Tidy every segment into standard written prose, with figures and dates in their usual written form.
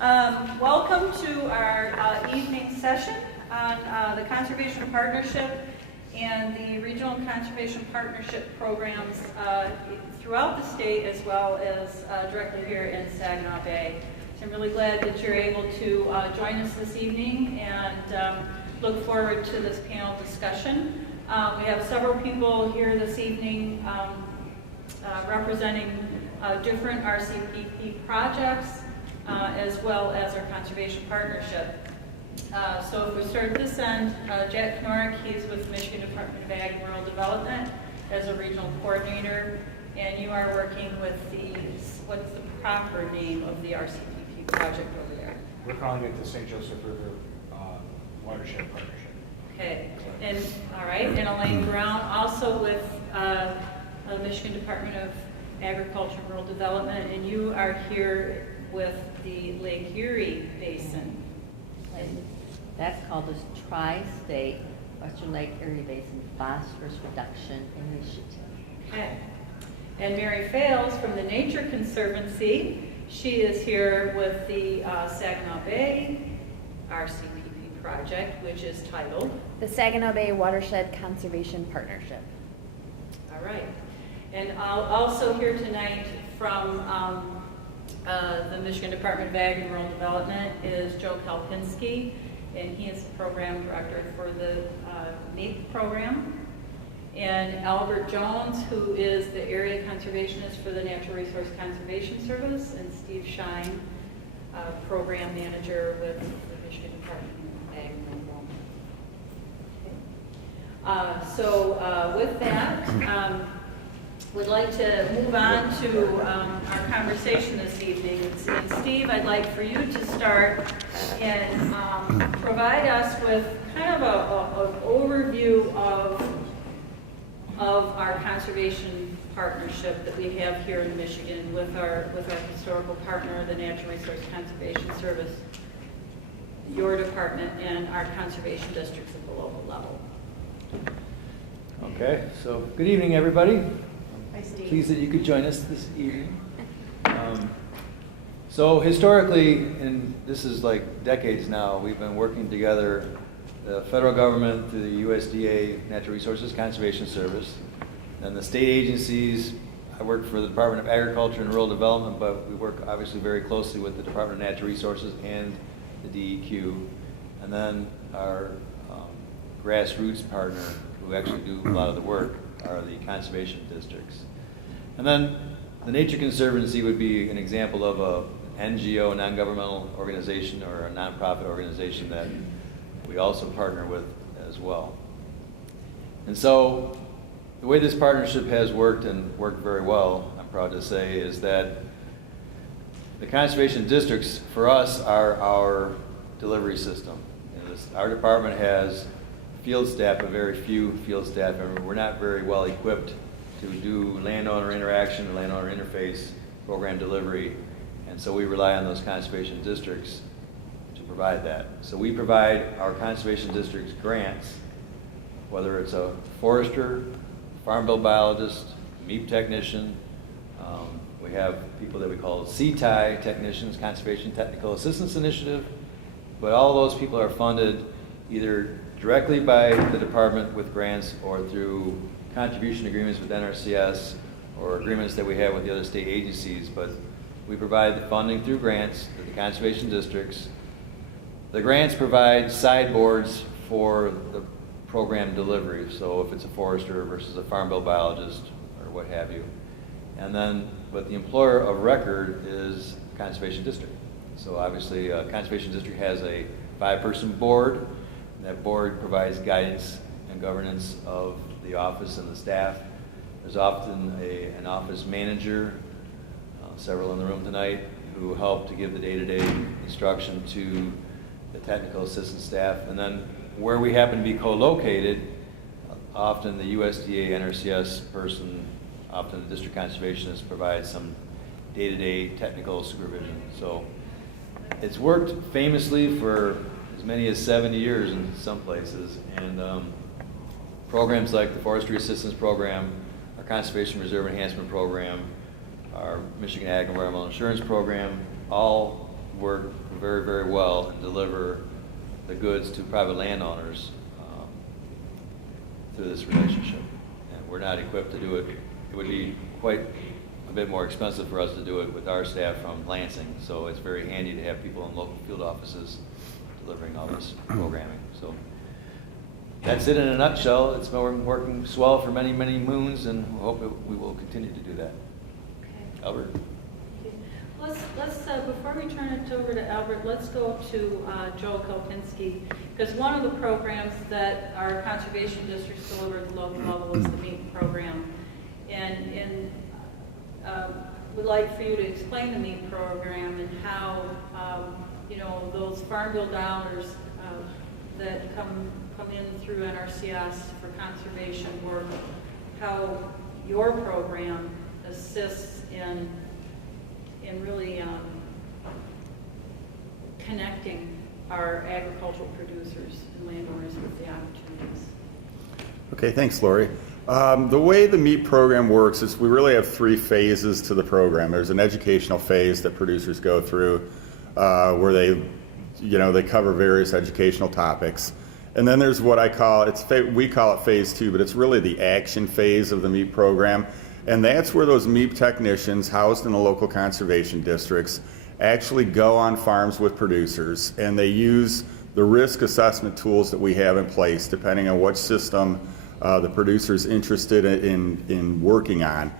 Welcome to our evening session on the Conservation Partnership and the Regional Conservation Partnership programs throughout the state, as well as directly here in Saginaw Bay. So I'm really glad that you're able to join us this evening and look forward to this panel discussion. We have several people here this evening representing different RCPP projects as well as our conservation partnership. So if we start at this end, Jack Knorrick, he's with Michigan Department of Ag and Rural Development as a regional coordinator, and you are working with what's the proper name of the RCPP project over there? We're calling it the St. Joseph River Watershed Partnership. Okay, and all right, and Elaine Brown, also with the Michigan Department of Agriculture and Rural Development, and you are here with the Lake Erie Basin. That's called the Tri-State Western Lake Erie Basin Phosphorus Reduction Initiative. Okay. And Mary Fales from the Nature Conservancy, she is here with the Saginaw Bay RCPP project, which is titled the Saginaw Bay Watershed Conservation Partnership. All right. And also here tonight from the Michigan Department of Ag and Rural Development is Joe Kalpinski, and he is the program director for the MeEP Program. And Albert Jones, who is the area conservationist for the Natural Resource Conservation Service, and Steve Shine, program manager with the Michigan Department of Ag and Rural Development. So with that, we'd like to move on to our conversation this evening. And Steve, I'd like for you to start and provide us with kind of an overview of our conservation partnership that we have here in Michigan with our historical partner, the Natural Resource Conservation Service, your department, and our conservation districts at the local level. Okay, so good evening, everybody. Hi, Steve. Pleased that you could join us this evening. So historically, and this is like decades now, we've been working together, the federal government through the USDA Natural Resources Conservation Service, and the state agencies. I work for the Department of Agriculture and Rural Development, but we work obviously very closely with the Department of Natural Resources and the DEQ, and then our grassroots partner, who actually do a lot of the work, are the conservation districts. And then the Nature Conservancy would be an example of an NGO, non-governmental organization, or a nonprofit organization that we also partner with as well. And so the way this partnership has worked, and worked very well, I'm proud to say, is that the conservation districts for us are our delivery system. Our department has field staff, but very few field staff, and we're not very well equipped to do landowner interaction or landowner interface program delivery, and so we rely on those conservation districts to provide that. So we provide our conservation districts grants, whether it's a forester, farm bill biologist, MeEP technician. We have people that we call CTI technicians, Conservation Technical Assistance Initiative, but all those people are funded either directly by the department with grants or through contribution agreements with NRCS or agreements that we have with the other state agencies. But we provide the funding through grants to the conservation districts. The grants provide sideboards for the program delivery, so if it's a forester versus a farm bill biologist or what have you. And then, but the employer of record is conservation district. So obviously, conservation district has a 5-person board. And that board provides guidance and governance of the office and the staff. There's often an office manager, several in the room tonight, who help to give the day-to-day instruction to the technical assistance staff. And then where we happen to be co-located, often the USDA NRCS person, often the district conservationist, provides some day-to-day technical supervision. So it's worked famously for as many as 70 years in some places, and programs like the Forestry Assistance Program, our Conservation Reserve Enhancement Program, our Michigan Ag Environmental Insurance Program, all work very, very well and deliver the goods to private landowners through this relationship. And we're not equipped to do it. It would be quite a bit more expensive for us to do it with our staff from Lansing. So it's very handy to have people in local field offices delivering all this programming. So that's it in a nutshell. It's been working swell for many, many moons, and we hope we will continue to do that. Okay. Albert? Let's before we turn it over to Albert, let's go to Joe Kalpinski, because one of the programs that our conservation districts deliver at the local level is the MeEP program. And would like for you to explain the MeEP program and how, those farm bill dollars that come in through NRCS for conservation work, how your program assists in really connecting our agricultural producers and landowners with the opportunities. Okay, thanks, Lori. The way the MeEP program works is we really have 3 phases to the program. There's an educational phase that producers go through where they cover various educational topics. And then there's what we call it phase 2, but it's really the action phase of the MeEP program. And that's where those MeEP technicians housed in the local conservation districts actually go on farms with producers, and they use the risk assessment tools that we have in place, depending on what system the producer's interested in working on.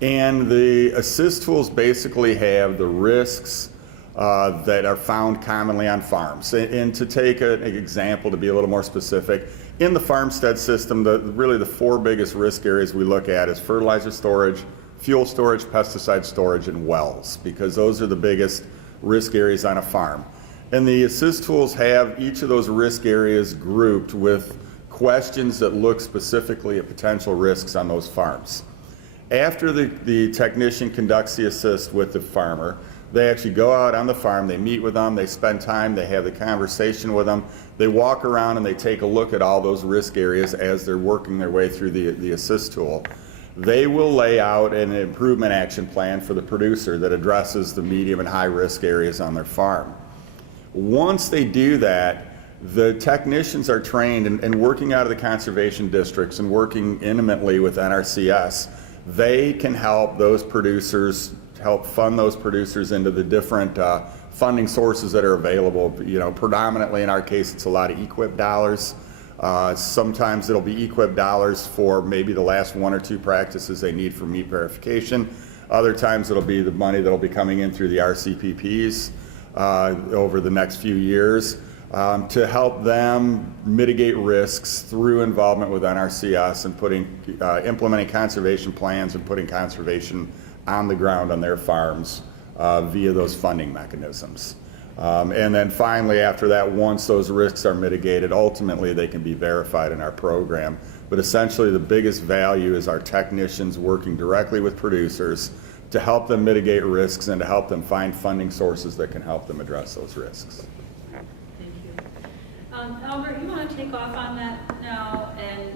And the assist tools basically have the risks that are found commonly on farms. And to take an example, to be a little more specific, in the farmstead system, really the 4 biggest risk areas we look at is fertilizer storage, fuel storage, pesticide storage, and wells, because those are the biggest risk areas on a farm. And the assist tools have each of those risk areas grouped with questions that look specifically at potential risks on those farms. After the technician conducts the assist with the farmer, they actually go out on the farm, they meet with them, they spend time, they have the conversation with them, they walk around and they take a look at all those risk areas as they're working their way through the assist tool. They will lay out an improvement action plan for the producer that addresses the medium and high risk areas on their farm. Once they do that, the technicians are trained and working out of the conservation districts and working intimately with NRCS, they can help those producers, help fund those producers into the different funding sources that are available. Predominantly in our case, it's a lot of EQIP dollars. Sometimes it'll be EQIP dollars for maybe the last 1 or 2 practices they need for meat verification. Other times it'll be the money that'll be coming in through the RCPPs over the next few years to help them mitigate risks through involvement with NRCS and implementing conservation plans and putting conservation on the ground on their farms via those funding mechanisms. And then finally, after that, once those risks are mitigated, ultimately they can be verified in our program. But essentially the biggest value is our technicians working directly with producers to help them mitigate risks and to help them find funding sources that can help them address those risks. Thank you. Albert, you want to take off on that now and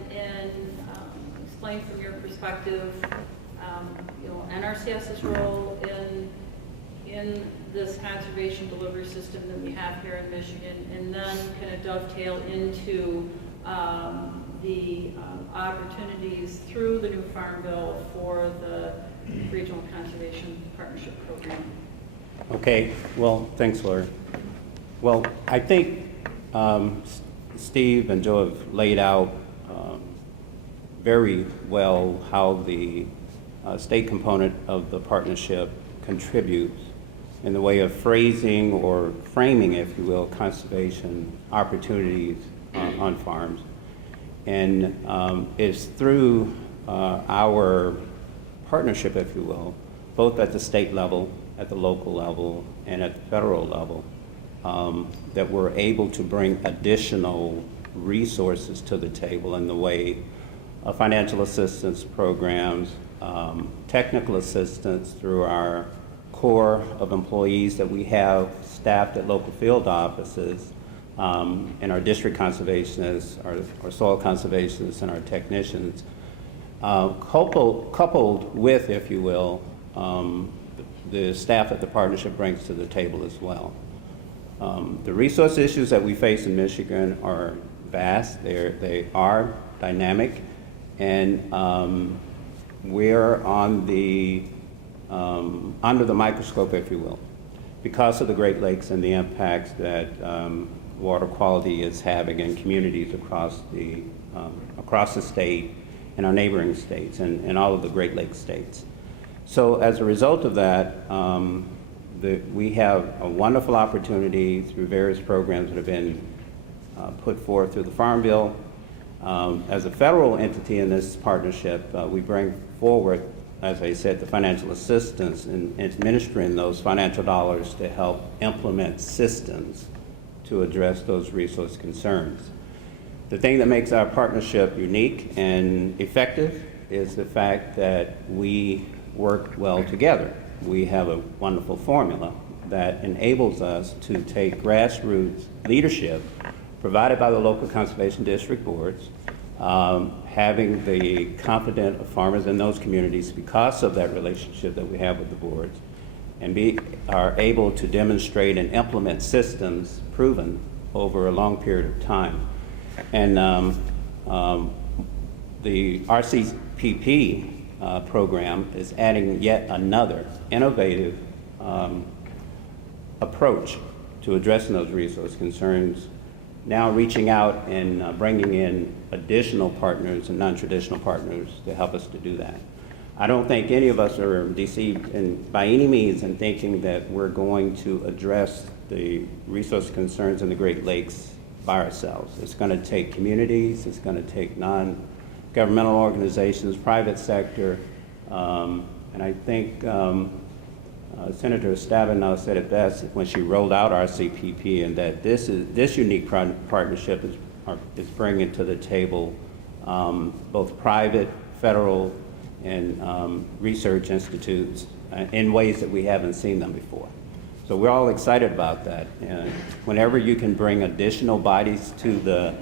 explain from your perspective NRCS's role in this conservation delivery system that we have here in Michigan, and then kind of dovetail into the opportunities through the new Farm Bill for the Regional Conservation Partnership Program. Okay, well, thanks, Laura. Well, I think Steve and Joe have laid out very well how the state component of the partnership contributes in the way of phrasing or framing, if you will, conservation opportunities on farms. And it's through our partnership, if you will, both at the state level, at the local level, and at the federal level, that we're able to bring additional resources to the table in the way of financial assistance programs, technical assistance through our core of employees that we have staffed at local field offices, and our district conservationists, our soil conservationists, and our technicians, coupled with, if you will, the staff that the partnership brings to the table as well. The resource issues that we face in Michigan are vast, they are dynamic, and we're on the, under the microscope, if you will, because of the Great Lakes and the impacts that water quality is having in communities across the state and our neighboring states and all of the Great Lakes states. So as a result of that, we have a wonderful opportunity through various programs that have been put forth through the Farm Bill. As a federal entity in this partnership, we bring forward, as I said, the financial assistance in administering those financial dollars to help implement systems to address those resource concerns. The thing that makes our partnership unique and effective is the fact that we work well together. We have a wonderful formula that enables us to take grassroots leadership provided by the local conservation district boards, having the confidence of farmers in those communities because of that relationship that we have with the boards, and are able to demonstrate and implement systems proven over a long period of time. And the RCPP program is adding yet another innovative approach to addressing those resource concerns, now reaching out and bringing in additional partners and non-traditional partners to help us to do that. I don't think any of us are deceived by any means in thinking that we're going to address the resource concerns in the Great Lakes by ourselves. It's going to take communities, it's going to take non-governmental organizations, private sector, and I think Senator Stabenow said it best when she rolled out RCPP, and that this unique partnership is bringing to the table both private, federal, and research institutes in ways that we haven't seen them before. So we're all excited about that. And whenever you can bring additional bodies to the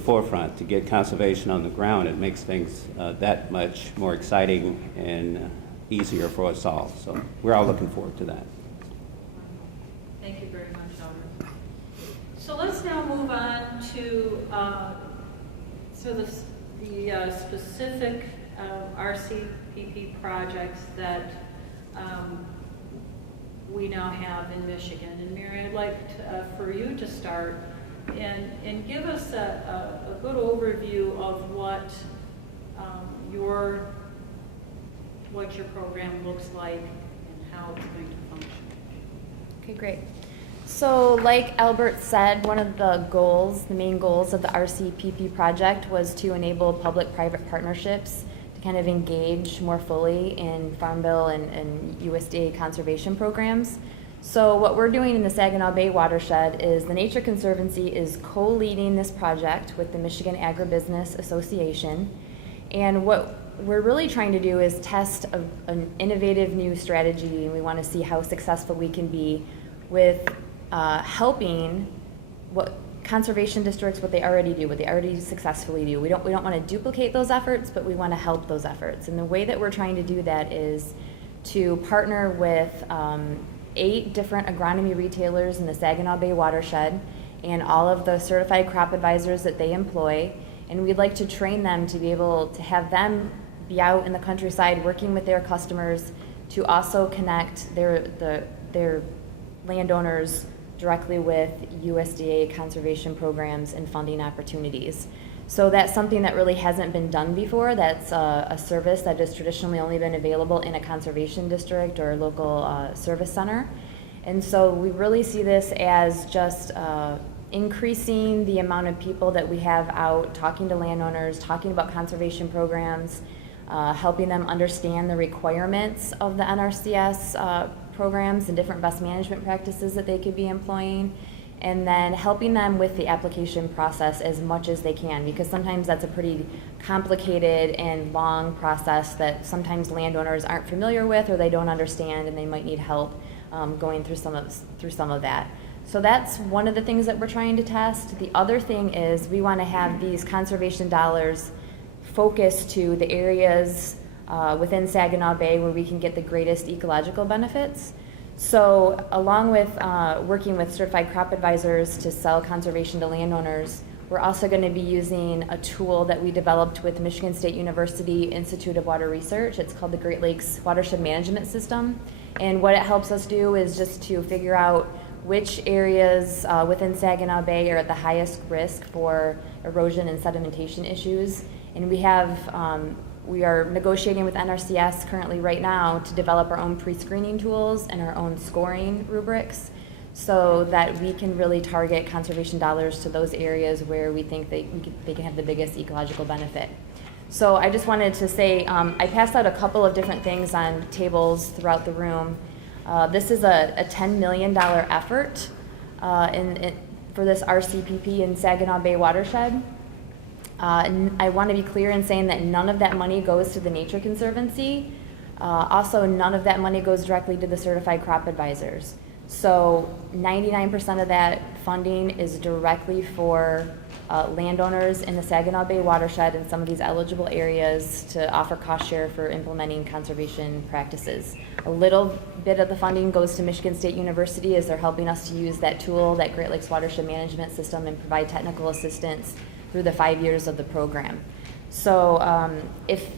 forefront to get conservation on the ground, it makes things that much more exciting and easier for us all. So we're all looking forward to that. Thank you very much, Albert. So let's now move on to the specific RCPP projects that we now have in Michigan. And Mary, I'd like for you to start and give us a good overview of what your program looks like and how it's going to function. Okay, great. So like Albert said, one of the main goals of the RCPP project was to enable public-private partnerships to kind of engage more fully in Farm Bill and USDA conservation programs. So what we're doing in the Saginaw Bay Watershed is the Nature Conservancy is co-leading this project with the Michigan Agribusiness Association. And what we're really trying to do is test an innovative new strategy, and we want to see how successful we can be with helping what conservation districts, what they already successfully do. We don't want to duplicate those efforts, but we want to help those efforts. And the way that we're trying to do that is to partner with 8 different agronomy retailers in the Saginaw Bay Watershed and all of the certified crop advisors that they employ. And we'd like to train them to be able to have them be out in the countryside working with their customers to also connect their landowners directly with USDA conservation programs and funding opportunities. So that's something that really hasn't been done before. That's a service that has traditionally only been available in a conservation district or local service center. And so we really see this as just increasing the amount of people that we have out talking to landowners, talking about conservation programs, helping them understand the requirements of the NRCS programs and different best management practices that they could be employing, and then helping them with the application process as much as they can, because sometimes that's a pretty complicated and long process that sometimes landowners aren't familiar with or they don't understand, and they might need help going through some of that. So that's one of the things that we're trying to test. The other thing is we want to have these conservation dollars focused to the areas within Saginaw Bay where we can get the greatest ecological benefits. So along with working with certified crop advisors to sell conservation to landowners, we're also going to be using a tool that we developed with Michigan State University Institute of Water Research. It's called the Great Lakes Watershed Management System. And what it helps us do is just to figure out which areas within Saginaw Bay are at the highest risk for erosion and sedimentation issues. And we are negotiating with NRCS currently right now to develop our own pre-screening tools and our own scoring rubrics so that we can really target conservation dollars to those areas where we think they can have the biggest ecological benefit. So I just wanted to say, I passed out a couple of different things on tables throughout the room. This is a $10 million effort for this RCPP in Saginaw Bay Watershed. I want to be clear in saying that none of that money goes to the Nature Conservancy. Also, none of that money goes directly to the certified crop advisors. So 99% of that funding is directly for landowners in the Saginaw Bay Watershed and some of these eligible areas to offer cost share for implementing conservation practices. A little bit of the funding goes to Michigan State University as they're helping us to use that tool, that Great Lakes Watershed Management System, and provide technical assistance through the 5 years of the program. So if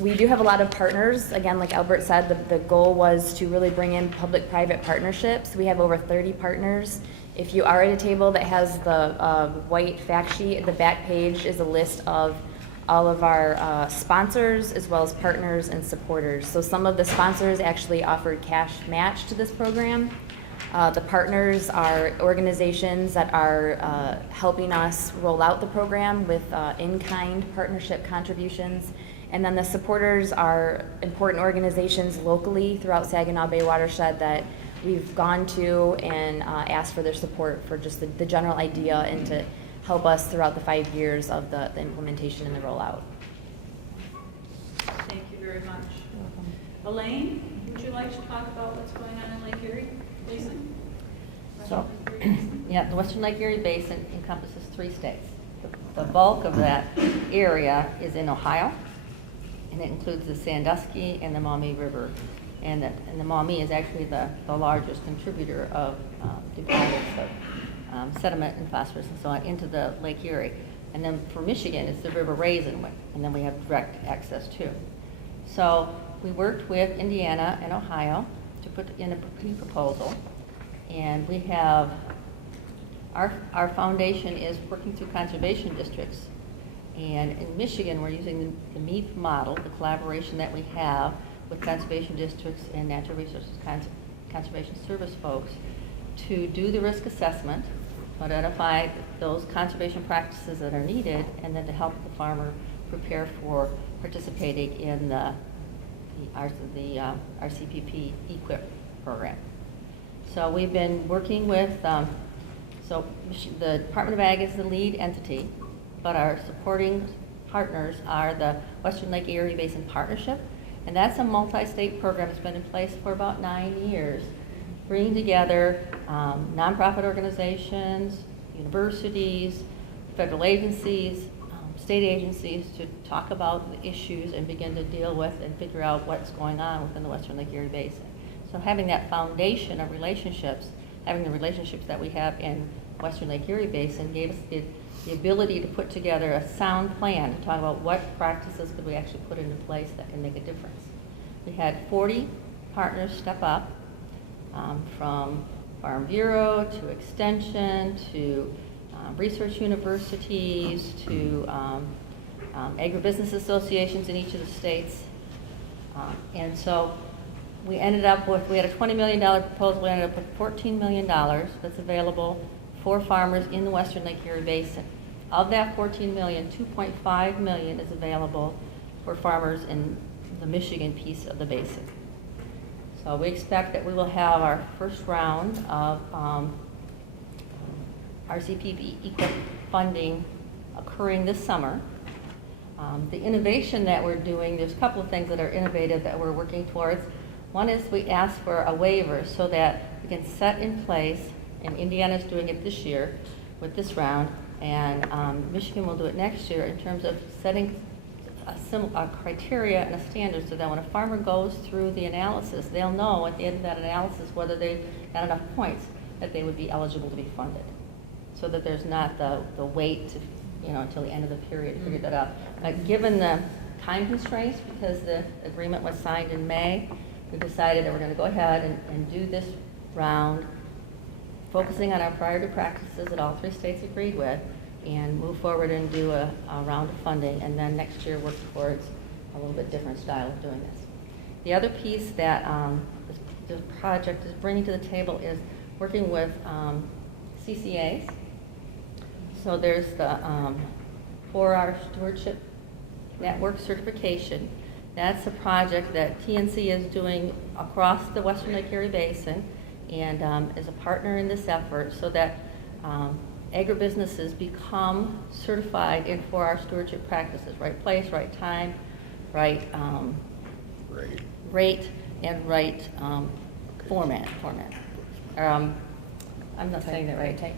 we do have a lot of partners, again, like Albert said, the goal was to really bring in public-private partnerships. We have over 30 partners. If you are at a table that has the white fact sheet, the back page is a list of all of our sponsors as well as partners and supporters. So some of the sponsors actually offered cash match to this program. The partners are organizations that are helping us roll out the program with in-kind partnership contributions. And then the supporters are important organizations locally throughout Saginaw Bay Watershed that we've gone to and asked for their support for just the general idea and to help us throughout the 5 years of the implementation and the rollout. Thank you very much. Elaine, would you like to talk about what's going on in Lake Erie Basin? So, yeah, the Western Lake Erie Basin encompasses 3 states. The bulk of that area is in Ohio, and it includes the Sandusky and the Maumee River. And the Maumee is actually the largest contributor of deposits of sediment and phosphorus and so on into the Lake Erie. And then for Michigan, it's the River Raisin, and then we have direct access too. So we worked with Indiana and Ohio to put in a proposal. And we have, our foundation is working through conservation districts. And in Michigan, we're using the MeEP model, the collaboration that we have with conservation districts and natural resources conservation service folks to do the risk assessment, identify those conservation practices that are needed, and then to help the farmer prepare for participating in the RCPP EQIP program. So we've been working with, so the Department of Ag is the lead entity, but our supporting partners are the Western Lake Erie Basin Partnership, and that's a multi-state program that's been in place for about 9 years, bringing together nonprofit organizations, universities, federal agencies, state agencies to talk about the issues and begin to deal with and figure out what's going on within the Western Lake Erie Basin. So having that foundation of relationships, having the relationships that we have in Western Lake Erie Basin gave us the ability to put together a sound plan to talk about what practices could we actually put into place that can make a difference. We had 40 partners step up, from Farm Bureau to Extension to research universities to agribusiness associations in each of the states. And so we ended up with, we had a $20 million proposal, we ended up with $14 million that's available for farmers in the Western Lake Erie Basin. Of that $14 million, $2.5 million is available for farmers in the Michigan piece of the basin. So we expect that we will have our first round of RCPP EQIP funding occurring this summer. The innovation that we're doing, there's a couple of things that are innovative that we're working towards. One is we ask for a waiver so that we can set in place, and Indiana's doing it this year with this round, and Michigan will do it next year in terms of setting a criteria and a standard, so that when a farmer goes through the analysis, they'll know at the end of that analysis whether they got enough points that they would be eligible to be funded. So that there's not the wait to, until the end of the period to figure that out. But given the time constraints, because the agreement was signed in May, we decided that we're going to go ahead and do this round, focusing on our priority practices that all 3 states agreed with, and move forward and do a round of funding, and then next year work towards a little bit different style of doing this. The other piece that the project is bringing to the table is working with CCAs. So there's the 4R Stewardship Network Certification. That's a project that TNC is doing across the Western Lake Erie Basin, and is a partner in this effort, so that agribusinesses become certified in 4R stewardship practices: right place, right time, right rate, and right format. I'm not saying that right.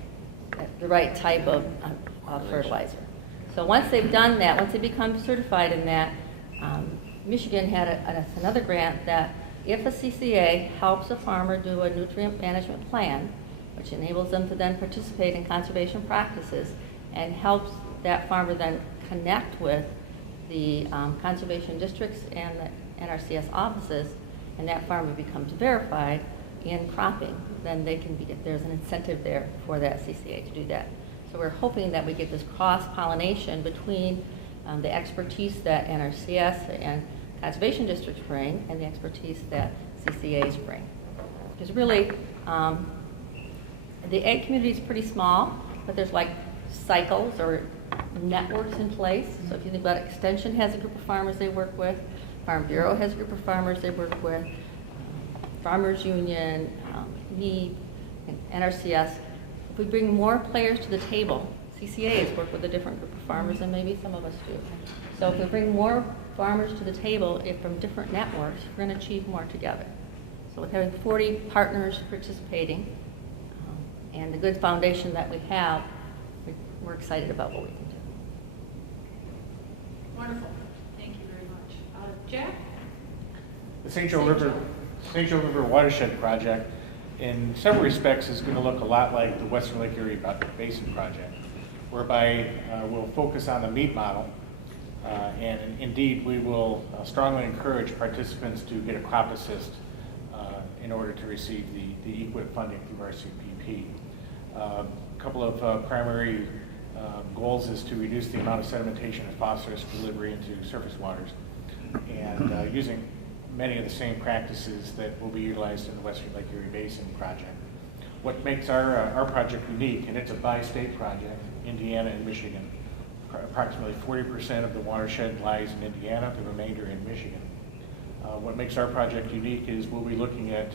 The right type of fertilizer. So once they've done that, once they become certified in that, Michigan had another grant that if a CCA helps a farmer do a nutrient management plan, which enables them to then participate in conservation practices and helps that farmer then connect with the conservation districts and the NRCS offices, and that farmer becomes verified in cropping, then they can be, there's an incentive there for that CCA to do that. So we're hoping that we get this cross-pollination between the expertise that NRCS and conservation districts bring and the expertise that CCAs bring. Because really, the ag community is pretty small, but there's like cycles or networks in place. So if you think about it, Extension has a group of farmers they work with, Farm Bureau has a group of farmers they work with, Farmers Union, MeEP, and NRCS. If we bring more players to the table, CCAs work with a different group of farmers than maybe some of us do. So if we bring more farmers to the table from different networks, we're going to achieve more together. So with having 40 partners participating and the good foundation that we have, we're excited about what we can do. Wonderful. Thank you very much. Jack? The St. Joe River Watershed Project, in several respects, is going to look a lot like the Western Lake Erie Basin Project, whereby we'll focus on the MeEP model, and indeed we will strongly encourage participants to get a crop assist in order to receive the EQIP funding through RCPP. A couple of primary goals is to reduce the amount of sedimentation and phosphorus delivery into surface waters, and using many of the same practices that will be utilized in the Western Lake Erie Basin project. What makes our project unique, and it's a bi-state project, Indiana and Michigan. Approximately 40% of the watershed lies in Indiana, the remainder in Michigan. What makes our project unique is we'll be looking at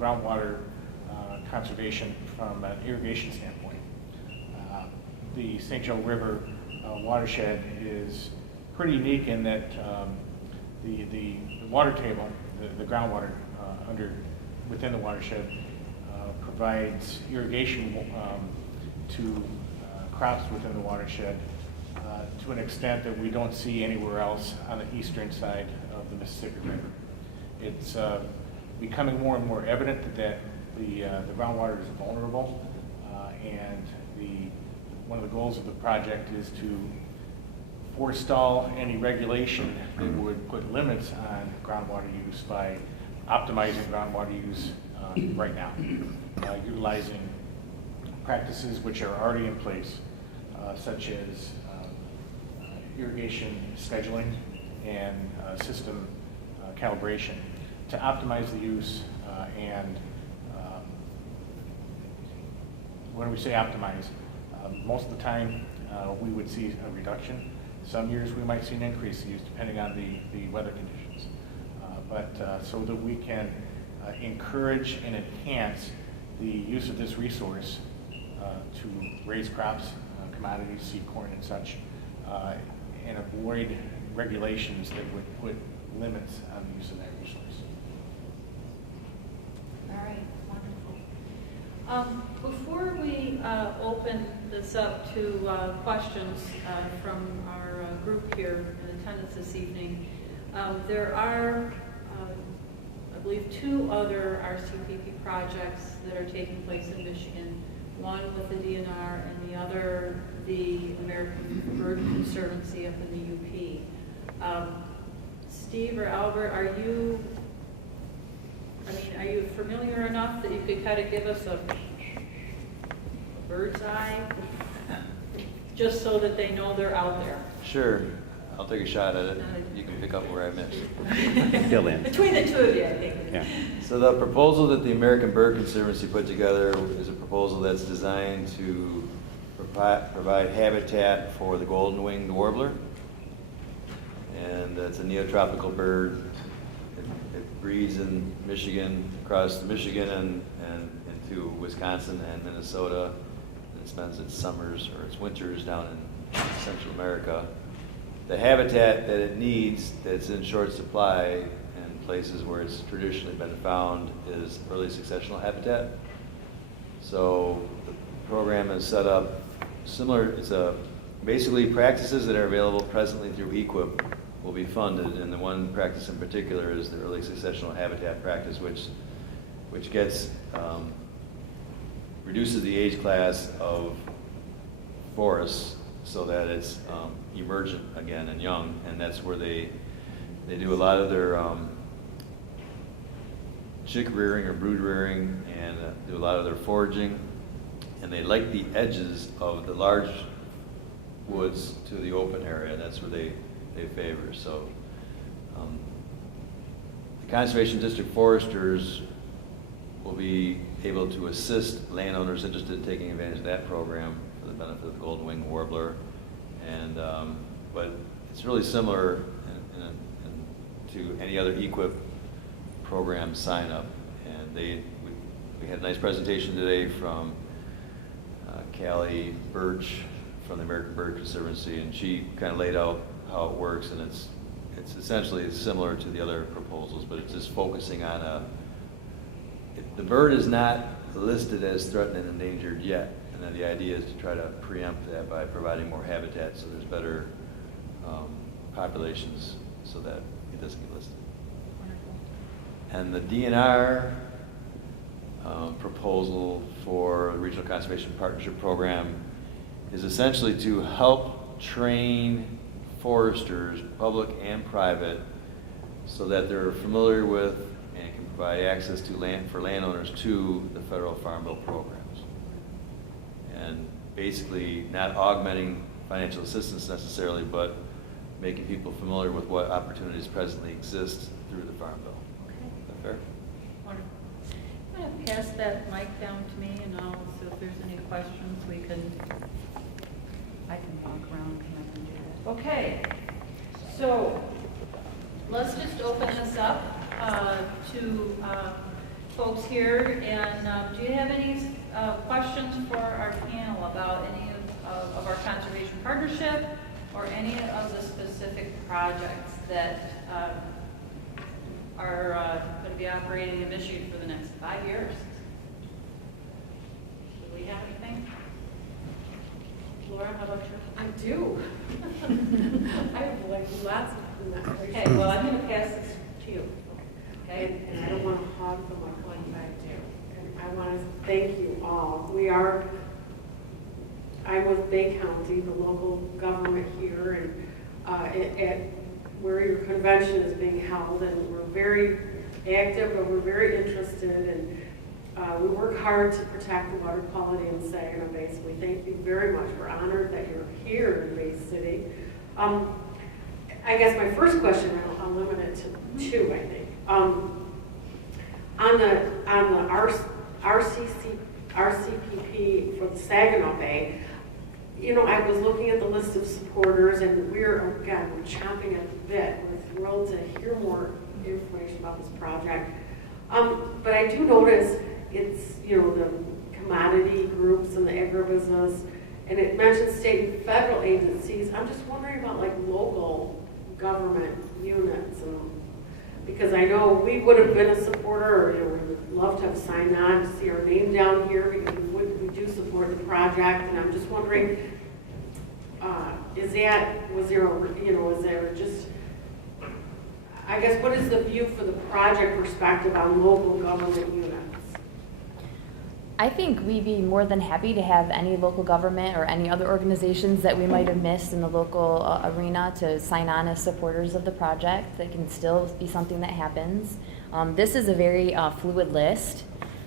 groundwater conservation from an irrigation standpoint. The St. Joe River watershed is pretty unique in that the water table, the groundwater within the watershed provides irrigation to crops within the watershed to an extent that we don't see anywhere else on the eastern side of the Mississippi River. It's becoming more and more evident that the groundwater is vulnerable, and one of the goals of the project is to forestall any regulation that would put limits on groundwater use by optimizing groundwater use right now, utilizing practices which are already in place, such as irrigation scheduling and system calibration to optimize the use. And when we say optimize, most of the time we would see a reduction. Some years we might see an increase in use depending on the weather conditions. So that we can encourage and enhance the use of this resource to raise crops, commodities, seed corn and such, and avoid regulations that would put limits on the use of that resource. All right, wonderful. Before we open this up to questions from our group here in attendance this evening, there are, I believe, 2 other RCPP projects that are taking place in Michigan. One with the DNR and the other the American Bird Conservancy up in the UP. Steve or Albert, are you familiar enough that you could kind of give us a bird's eye, just so that they know they're out there? Sure, I'll take a shot at it. You can pick up where I missed. Fill in. Between the 2 of you, I think. Yeah. So the proposal that the American Bird Conservancy put together is a proposal that's designed to provide habitat for the golden-winged warbler. And it's a neotropical bird. It breeds in Michigan, across Michigan and into Wisconsin and Minnesota. It spends its summers or its winters down in Central America. The habitat that it needs, that's in short supply in places where it's traditionally been found, is early successional habitat. So the program is set up similar. It's basically practices that are available presently through EQIP will be funded, and the one practice in particular is the early successional habitat practice, which gets reduces the age class of forests so that it's emergent again and young, and that's where they do a lot of their chick rearing or brood rearing, and do a lot of their foraging, and they like the edges of the large woods to the open area. That's where they favor. So the Conservation District foresters will be able to assist landowners interested in taking advantage of that program for the benefit of the golden-winged warbler. And but it's really similar to any other EQIP program sign-up. And we had a nice presentation today from Callie Birch from the American Bird Conservancy, and she kind of laid out how it works, and it's essentially similar to the other proposals, but it's just focusing on the bird is not listed as threatened and endangered yet, and then the idea is to try to preempt that by providing more habitat so there's better populations so that it doesn't get listed. And the DNR proposal for the Regional Conservation Partnership Program is essentially to help train foresters, public and private, so that they're familiar with and can provide access to land for landowners to the federal Farm Bill programs. And basically not augmenting financial assistance necessarily, but making people familiar with what opportunities presently exist through the Farm Bill. Okay. Is that fair? Wonderful. I'm going to pass that mic down to me, and I'll see if there's any questions I can walk around and I can do that. Okay, so let's just open this up to folks here. And do you have any questions for our panel about any of our conservation partnership or any of the specific projects that are going to be operating in Michigan for the next 5 years? Do we have anything? Laura, how about you? I do. I have like lots of Okay, well, I'm going to pass this to you. Okay? and I don't want to hog the mic like I do. And I want to thank you all. I'm with Bay County, the local government here, and at where your convention is being held, and we're very active, and we're very interested, and we work hard to protect the water quality in Saginaw Bay. So we thank you very much. We're honored that you're here in Bay City. I guess my first question, I'll limit it to 2, I think. On the RCPP for the Saginaw Bay, you know, I was looking at the list of supporters, and we're chomping at the bit. We're thrilled to hear more information about this project. But I do notice it's, you know, the commodity groups and the agribusiness, and it mentions state and federal agencies. I'm just wondering about like local government units, and because I know we would have been a supporter, or, you know, we would love to have signed on to see our name down here, because we do support the project, and I'm just wondering, was there just, I guess, what is the view for the project perspective on local government units? I think we'd be more than happy to have any local government or any other organizations that we might have missed in the local arena to sign on as supporters of the project. That can still be something that happens. This is a very fluid list,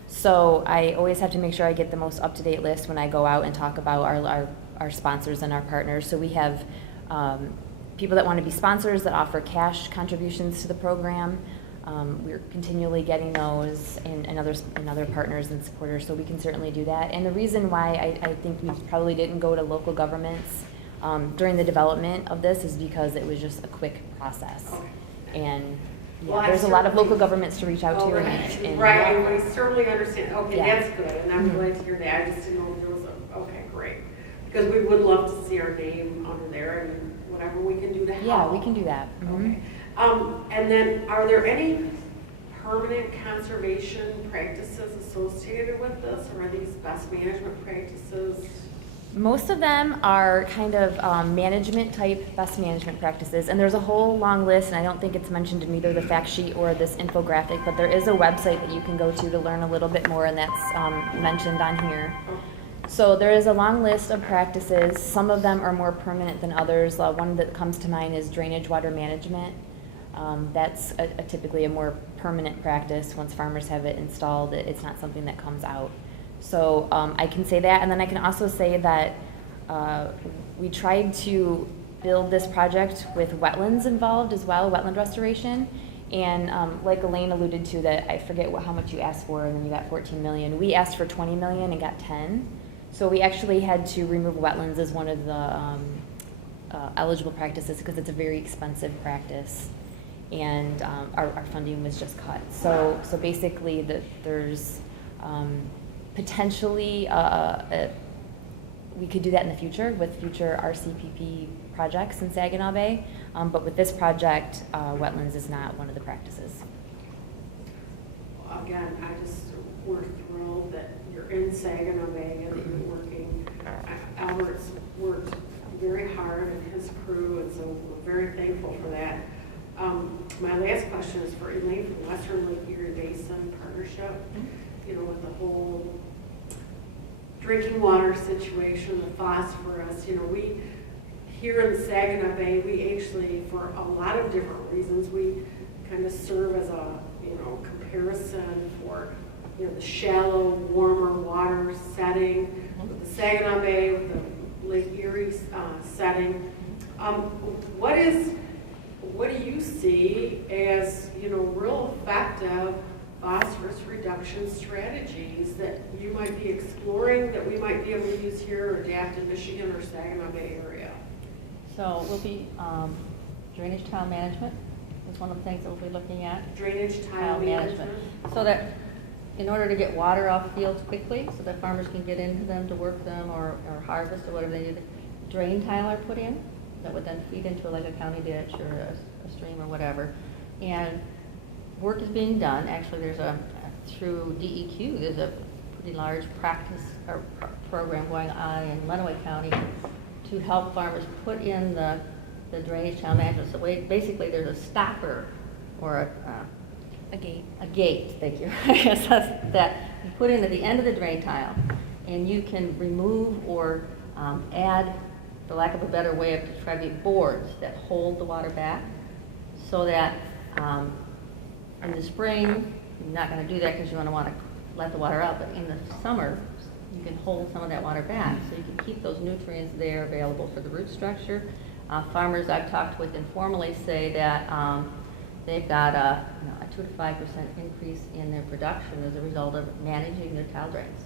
so I always have to make sure I get the most up-to-date list when I go out and talk about our sponsors and our partners. So we have people that want to be sponsors that offer cash contributions to the program. We're continually getting those and other partners and supporters, so we can certainly do that. And the reason why I think we probably didn't go to local governments during the development of this is because it was just a quick process. Okay. And yeah, Well, I there's a lot of certainly- local governments to reach out to. Oh, and right, we certainly understand, okay, Yeah. that's good, and I'm Mhm. glad to hear that, I just didn't know if there was okay, great. Because we would love to see our name under there, and whatever we can do to help. Yeah, we can do that. Okay. And then, are there any permanent conservation practices associated with this, or are these best management practices? Most of them are kind of management type best management practices, and there's a whole long list, and I don't think it's mentioned in either the fact sheet or this infographic, but there is a website that you can go to learn a little bit more, and that's mentioned on here. So there is a long list of practices. Some of them are more permanent than others. One that comes to mind is drainage water management. That's typically a more permanent practice. Once farmers have it installed, it's not something that comes out. So I can say that, and then I can also say that we tried to build this project with wetlands involved as well, wetland restoration. And like Elaine alluded to, that I forget how much you asked for, and then you got 14 million. We asked for 20 million and got 10. So we actually had to remove wetlands as one of the eligible practices because it's a very expensive practice, and our funding was just cut. So basically, there's potentially we could do that in the future with future RCPP projects in Saginaw Bay, but with this project, wetlands is not one of the practices. Again, we're thrilled that you're in Saginaw Bay and that you're working. Albert's worked very hard and his crew, and so we're very thankful for that. My last question is for Elaine from Western Lake Erie Basin Partnership. You know, with the whole drinking water situation, the phosphorus, you know, we here in the Saginaw Bay, we actually, for a lot of different reasons, we kind of serve as a, you know, comparison for, you know, the shallow, warmer water setting with the Saginaw Bay, with the Lake Erie setting. What do you see as, you know, real effective phosphorus reduction strategies that you might be exploring that we might be able to use here or adapt in Michigan or Saginaw Bay area? So we'll be, drainage tile management is one of the things that we'll be looking at. Drainage tile management. So that in order to get water off fields quickly, so that farmers can get into them to work them or harvest or whatever they need, drain tile are put in that would then feed into like a county ditch or a stream or whatever. And work is being done. Actually, there's through DEQ, there's a pretty large practice or program going on in Lenawee County to help farmers put in the drainage tile management. So basically, there's a stopper or A gate. a gate, thank you. I guess that's that you put in at the end of the drain tile, and you can remove or add, for lack of a better way of describing it, boards that hold the water back, so that in the spring, you're not going to do that because you want to let the water out, but in the summer, you can hold some of that water back, so you can keep those nutrients there available for the root structure. Farmers I've talked with informally say that they've got a 2 to 5% increase in their production as a result of managing their tile drains.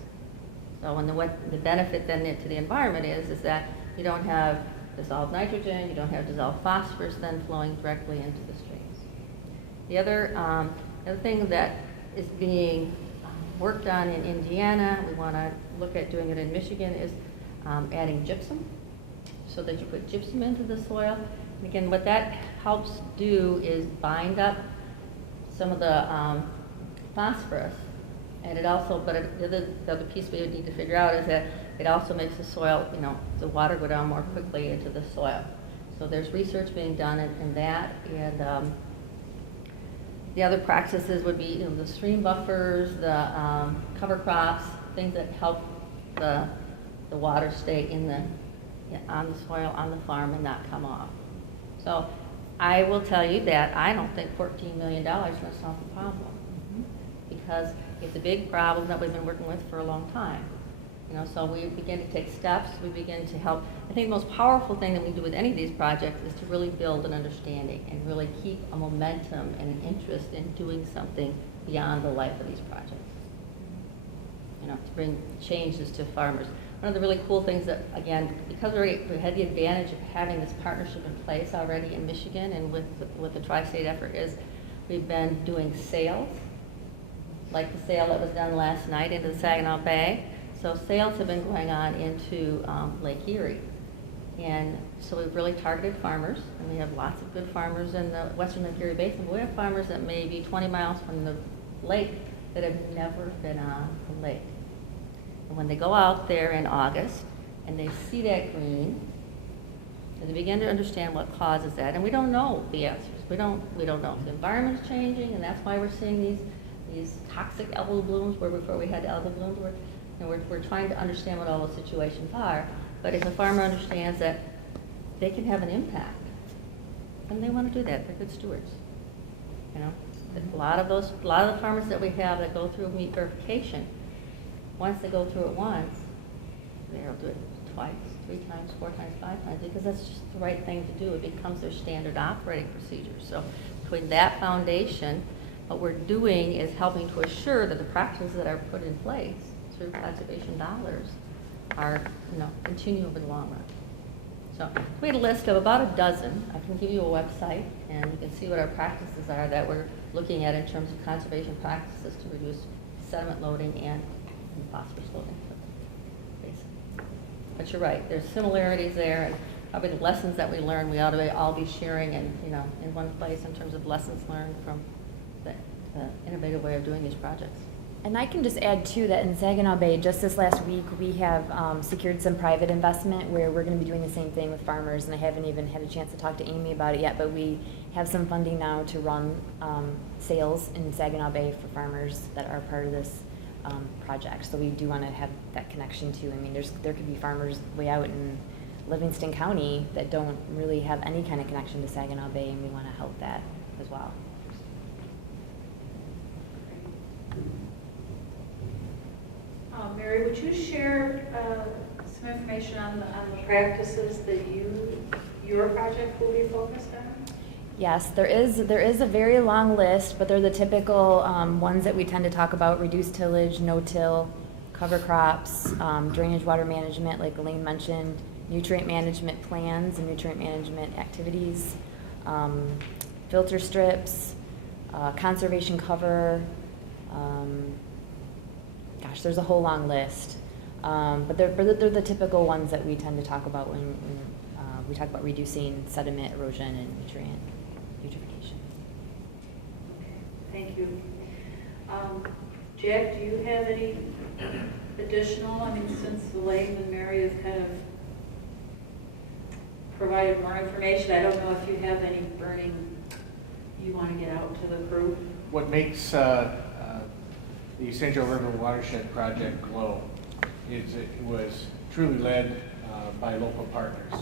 So what the benefit then to the environment is that you don't have dissolved nitrogen, you don't have dissolved phosphorus then flowing directly into the streams. The other thing that is being worked on in Indiana, we want to look at doing it in Michigan, is adding gypsum, so that you put gypsum into the soil. And again, what that helps do is bind up some of the phosphorus. And it also, but the other piece we would need to figure out is that it also makes the soil, the water go down more quickly into the soil. So there's research being done in that, and the other practices would be, the stream buffers, the cover crops, things that help the water stay on the soil, on the farm, and not come off. So I will tell you that I don't think $14 million is going to solve the problem, because it's a big problem that we've been working with for a long time. So we begin to take steps, we begin to help. I think the most powerful thing that we do with any of these projects is to really build an understanding and really keep a momentum and an interest in doing something beyond the life of these projects. To bring changes to farmers. One of the really cool things that, again, because we had the advantage of having this partnership in place already in Michigan and with the tri-state effort, is we've been doing sales, like the sale that was done last night into the Saginaw Bay. So sales have been going on into Lake Erie. And so we've really targeted farmers, and we have lots of good farmers in the western Lake Erie Basin, but we have farmers that may be 20 miles from the lake that have never been on the lake. And when they go out there in August and they see that green, and they begin to understand what causes that, and we don't know the answers. We don't know if the environment's changing, and that's why we're seeing these toxic algal blooms where before we had algal blooms. We're trying to understand what all those situations are. But if a farmer understands that they can have an impact, and they want to do that, they're good stewards. A lot of the farmers that we have that go through meat verification, once they go through it once, they'll do it twice, 3 times, 4 times, 5 times, because that's just the right thing to do. It becomes their standard operating procedure. So between that foundation, what we're doing is helping to assure that the practices that are put in place through conservation dollars are, continue over the long run. So we had a list of about a dozen. I can give you a website, and you can see what our practices are that we're looking at in terms of conservation practices to reduce sediment loading and phosphorus loading. But you're right, there's similarities there, and probably the lessons that we learn, we ought to all be sharing in one place in terms of lessons learned from the innovative way of doing these projects. And I can just add too that in Saginaw Bay, just this last week, we have secured some private investment where we're going to be doing the same thing with farmers, and I haven't even had a chance to talk to Amy about it yet, but we have some funding now to run sales in Saginaw Bay for farmers that are part of this project. So we do want to have that connection too. I mean, there could be farmers way out in Livingston County that don't really have any kind of connection to Saginaw Bay, and we want to help that as well. Mary, would you share some information on the practices that your project will be focused on? Yes, there is a very long list, but they're the typical ones that we tend to talk about: reduced tillage, no-till, cover crops, drainage water management, like Elaine mentioned, nutrient management plans and nutrient management activities, filter strips, conservation cover. Gosh, there's a whole long list, but they're the typical ones that we tend to talk about when we talk about reducing sediment, erosion, and nutrient eutrophication. Okay, thank you. Jack, do you have any additional? I mean, since Elaine and Mary have kind of provided more information, I don't know if you have any burning you want to get out to the group. What makes the St. Joe River Watershed Project glow is it was truly led by local partners.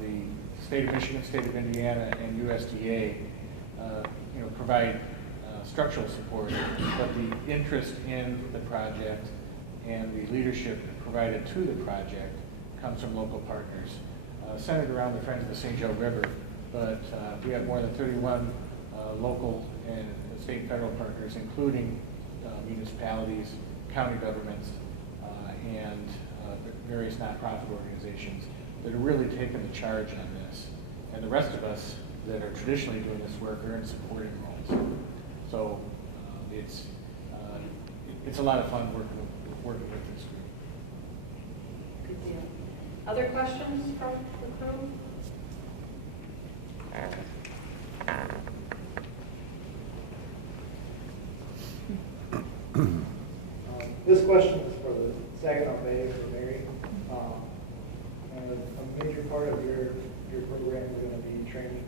The state of Michigan, state of Indiana, and USDA provide structural support, but the interest in the project and the leadership provided to the project comes from local partners. Centered around the Friends of the St. Joe River, but we have more than 31 local and state and federal partners, including municipalities, county governments, and various nonprofit organizations that are really taking the charge on this. And the rest of us that are traditionally doing this work are in supporting roles. So it's a lot of fun working with this group. Good deal. Other questions from the crew? question is for the Saginaw Bay from Erie. And a major part of your program is going to be training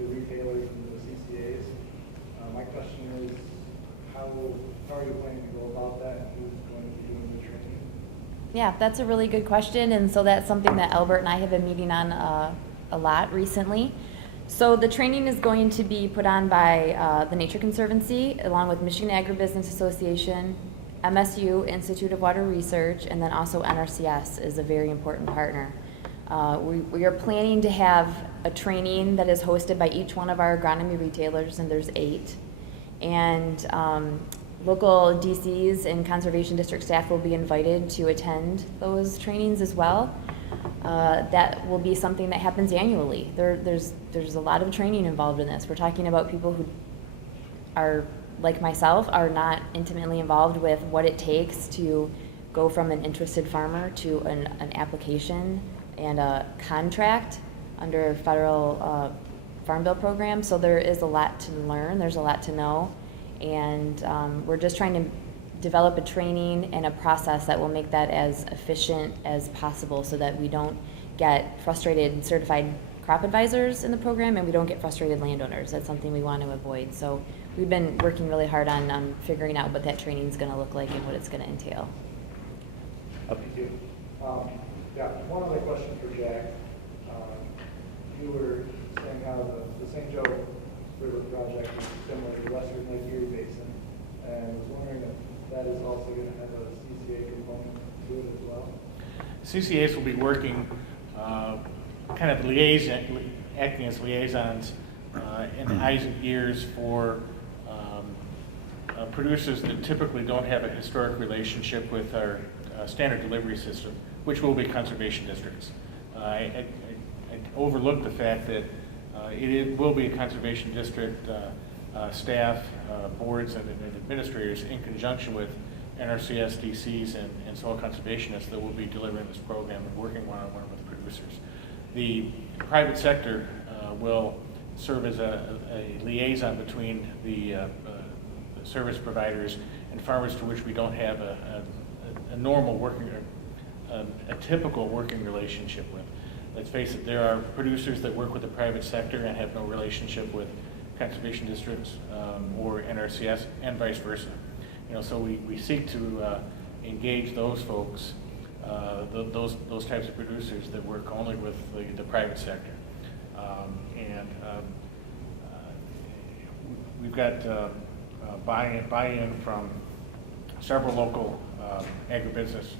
the retailers and the CCAs. My question is, how are you planning to go about that, and who's going to be doing the training? Yeah, that's a really good question, and so that's something that Albert and I have been meeting on a lot recently. So the training is going to be put on by the Nature Conservancy, along with Michigan Agribusiness Association, MSU, Institute of Water Research, and then also NRCS is a very important partner. We are planning to have a training that is hosted by each one of our agronomy retailers, and there's 8. And local DCs and conservation district staff will be invited to attend those trainings as well. That will be something that happens annually. There's a lot of training involved in this. We're talking about people who are, like myself, are not intimately involved with what it takes to go from an interested farmer to an application and a contract under a federal Farm Bill program. So there is a lot to learn. There's a lot to know. And we're just trying to develop a training and a process that will make that as efficient as possible so that we don't get frustrated certified crop advisors in the program and we don't get frustrated landowners. That's something we want to avoid. So we've been working really hard on figuring out what that training is going to look like and what it's going to entail. Thank you. Yeah, one other question for Jack. You were saying how the St. Joe River project is similar to the Western Lake Erie Basin, and I was wondering if that is also going to have a CCA component to it as well. CCAs will be working kind of acting as liaisons in the eyes and ears for producers that typically don't have a historic relationship with our standard delivery system, which will be conservation districts. I overlooked the fact that it will be a conservation district staff, boards, and administrators in conjunction with NRCS, DCs, and soil conservationists that will be delivering this program and working one-on-one with producers. The private sector will serve as a liaison between the service providers and farmers to which we don't have a normal working, a typical working relationship with. Let's face it, there are producers that work with the private sector and have no relationship with conservation districts or NRCS, and vice versa. So we seek to engage those folks, those types of producers that work only with the private sector. We've got buy-in from several local agribusiness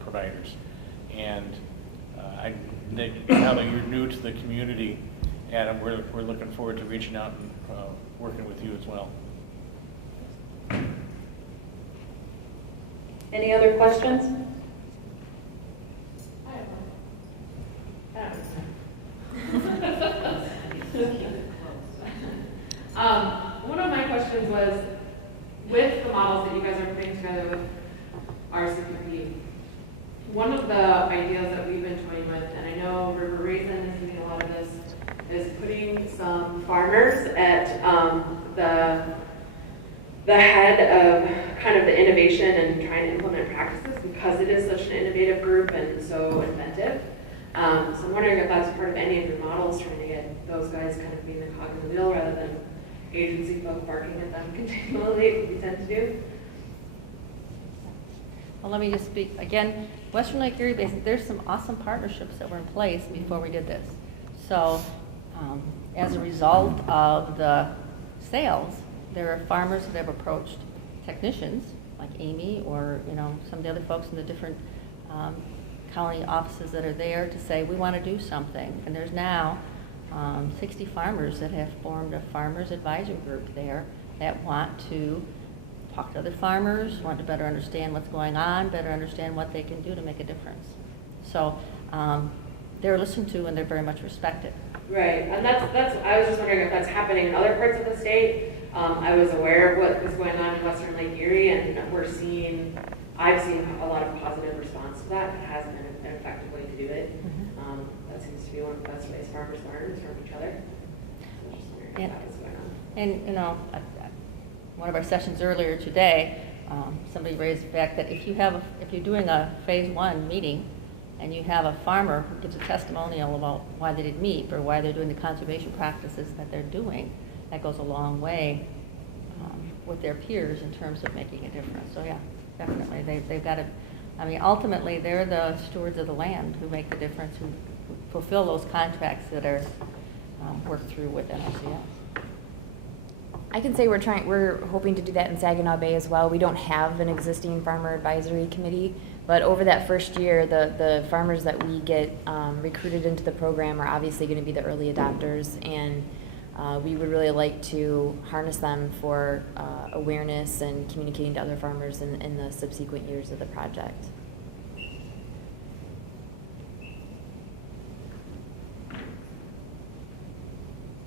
providers. And now that you're new to the community, Adam, we're looking forward to reaching out and working with you as well. Any other questions? I have one. One of my questions was, with the models that you guys are putting together with RCPP, one of the ideas that we've been toying with, and I know River Raisin is using a lot of this, is putting some farmers at the head of kind of the innovation and trying to implement practices, because it is such an innovative group and so inventive. So I'm wondering if that's part of any of your models, trying to get those guys kind of being the cog in the wheel rather than agency folk barking at them continually, like we tend to do. Well, let me just speak again. Western Lake Erie Basin, there's some awesome partnerships that were in place before we did this. So as a result of the sales, there are farmers that have approached technicians like Amy or some of the other folks in the different county offices that are there to say, we want to do something. And there's now 60 farmers that have formed a farmers advisory group there that want to talk to other farmers, want to better understand what's going on, better understand what they can do to make a difference. So they're listened to and they're very much respected. Right, and that's. I was just wondering if that's happening in other parts of the state. I was aware of what was going on in Western Lake Erie, and I've seen a lot of positive response to that. It has been an effective way to do it. Mm-hmm. That seems to be one of the best ways farmers learn, is from each other. So I was just wondering if that was going on. And one of our sessions earlier today, somebody raised the fact that if you're doing a phase one meeting and you have a farmer who gives a testimonial about why they did MEEP or why they're doing the conservation practices that they're doing, that goes a long way with their peers in terms of making a difference. So yeah, definitely, they've got to, I mean, ultimately, they're the stewards of the land who make the difference, who fulfill those contracts that are worked through with NRCS. I can say we're hoping to do that in Saginaw Bay as well. We don't have an existing farmer advisory committee, but over that first year, the farmers that we get recruited into the program are obviously going to be the early adopters, and we would really like to harness them for awareness and communicating to other farmers in the subsequent years of the project.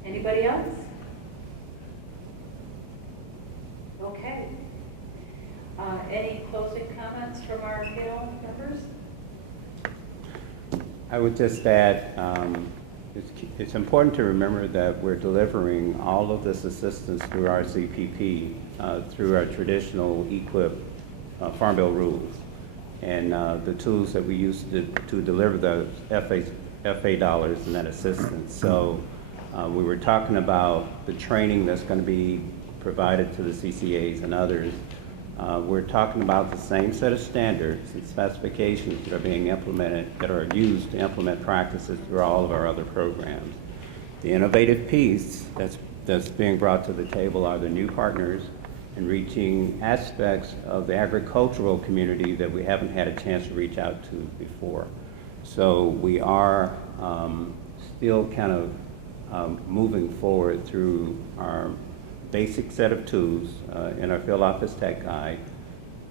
Anybody else? Okay. Any closing comments from our panel members? I would just add, it's important to remember that we're delivering all of this assistance through our CPP, through our traditional EQIP Farm Bill rules, and the tools that we use to deliver the FA dollars and that assistance. So we were talking about the training that's going to be provided to the CCAs and others. We're talking about the same set of standards and specifications that are being implemented, that are used to implement practices through all of our other programs. The innovative piece that's being brought to the table are the new partners and reaching aspects of the agricultural community that we haven't had a chance to reach out to before. So we are still kind of moving forward through our basic set of tools in our field office tech guide,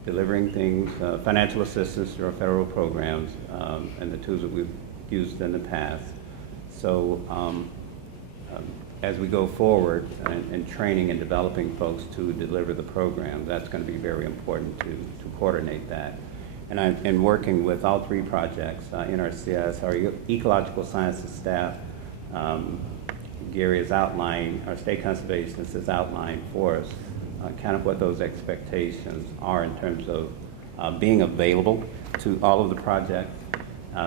delivering things, financial assistance through our federal programs, and the tools that we've used in the past. So as we go forward in training and developing folks to deliver the program, that's going to be very important to coordinate that. And in working with all three projects, NRCS, our ecological sciences staff, Gary has outlined, our state conservationist has outlined for us kind of what those expectations are in terms of being available to all of the projects,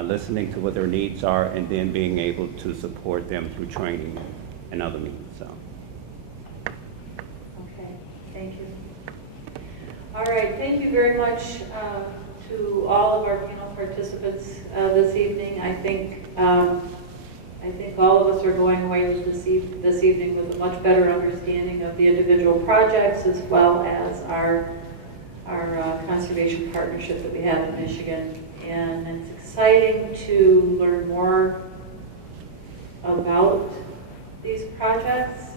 listening to what their needs are, and then being able to support them through training and other means. So. Okay, thank you. All right, thank you very much to all of our panel participants this evening. I think all of us are going away this evening with a much better understanding of the individual projects as well as our conservation partnership that we have in Michigan. And it's exciting to learn more about these projects,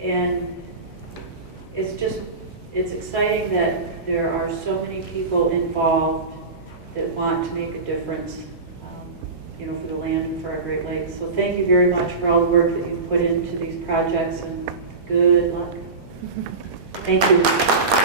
and it's exciting that there are so many people involved that want to make a difference for the land and for our Great Lakes. So thank you very much for all the work that you've put into these projects, and good luck. Thank you.